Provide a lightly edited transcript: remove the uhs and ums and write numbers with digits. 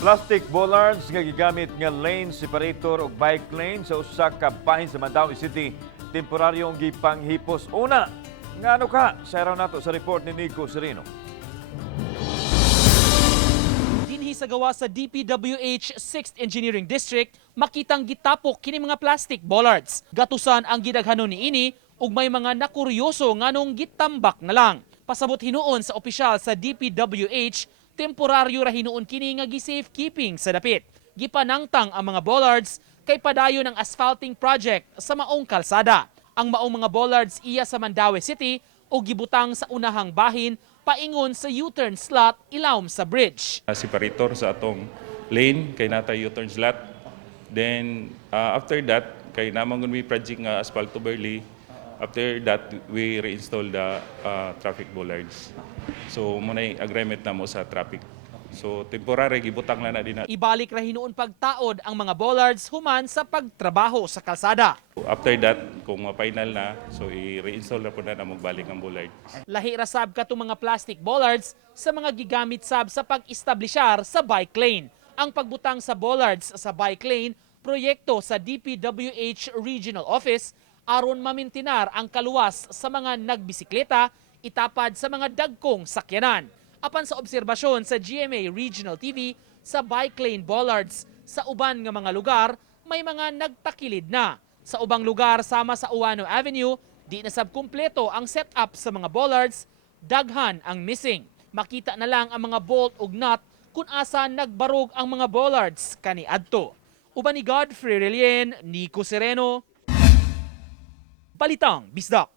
Plastic bollards nga gigamit nga lane separator ug bike lane sa usa ka bahin sa Mandaue City temporaryong gipanghipos una. Ngano ka? Sa nato sa report ni Nico Sereno. Dinhi sa gawa sa DPWH 6th Engineering District, makitang gitapok kini mga plastic bollards. Gatusan ang gidaghanon niini ug may mga nakuryoso nganong gitambak na lang. Pasabot hinuon sa opisyal sa DPWH, temporaryo ra hinuon kini nga gi-safekeeping sa dapit. Gipanangtang ang mga bollards kay padayon ng asphalting project sa maong kalsada. Ang maong mga bollards iya sa Mandaue City o gibutang sa unahang bahin paingon sa U-turn slot ilawom sa bridge. Separator sa atong lane kay nata U-turn slot. Then after that kay namang may project nga asphalt overlay. After that we reinstall the traffic bollards. So munay agreement na mo sa traffic. So temporary gibutang na din. Ibalik ra hinuon pagtaod ang mga bollards human sa pagtrabaho sa kalsada. After that kung ma-final na so i-reinstall na po na magbalik ang bollard. Lahi ra sab katong mga plastic bollards sa mga gigamit sab sa pag-establisyar sa bike lane. Ang pagbutang sa bollards sa bike lane, proyekto sa DPWH Regional Office aron mamintinar ang kaluwas sa mga nagbisikleta, itapad sa mga dagkong sakyanan. Apan sa obserbasyon sa GMA Regional TV sa bike lane bollards sa uban nga mga lugar, may mga nagtakilid na. Sa ubang lugar sama sa Uano Avenue, di na sab kumpleto ang setup sa mga bollards, daghan ang missing. Makita na lang ang mga bolt ug nut kung asa nagbarog ang mga bollards kaniadto. Uban ni Godfrey Relien, Nico Sereno, Balitang Bisdak.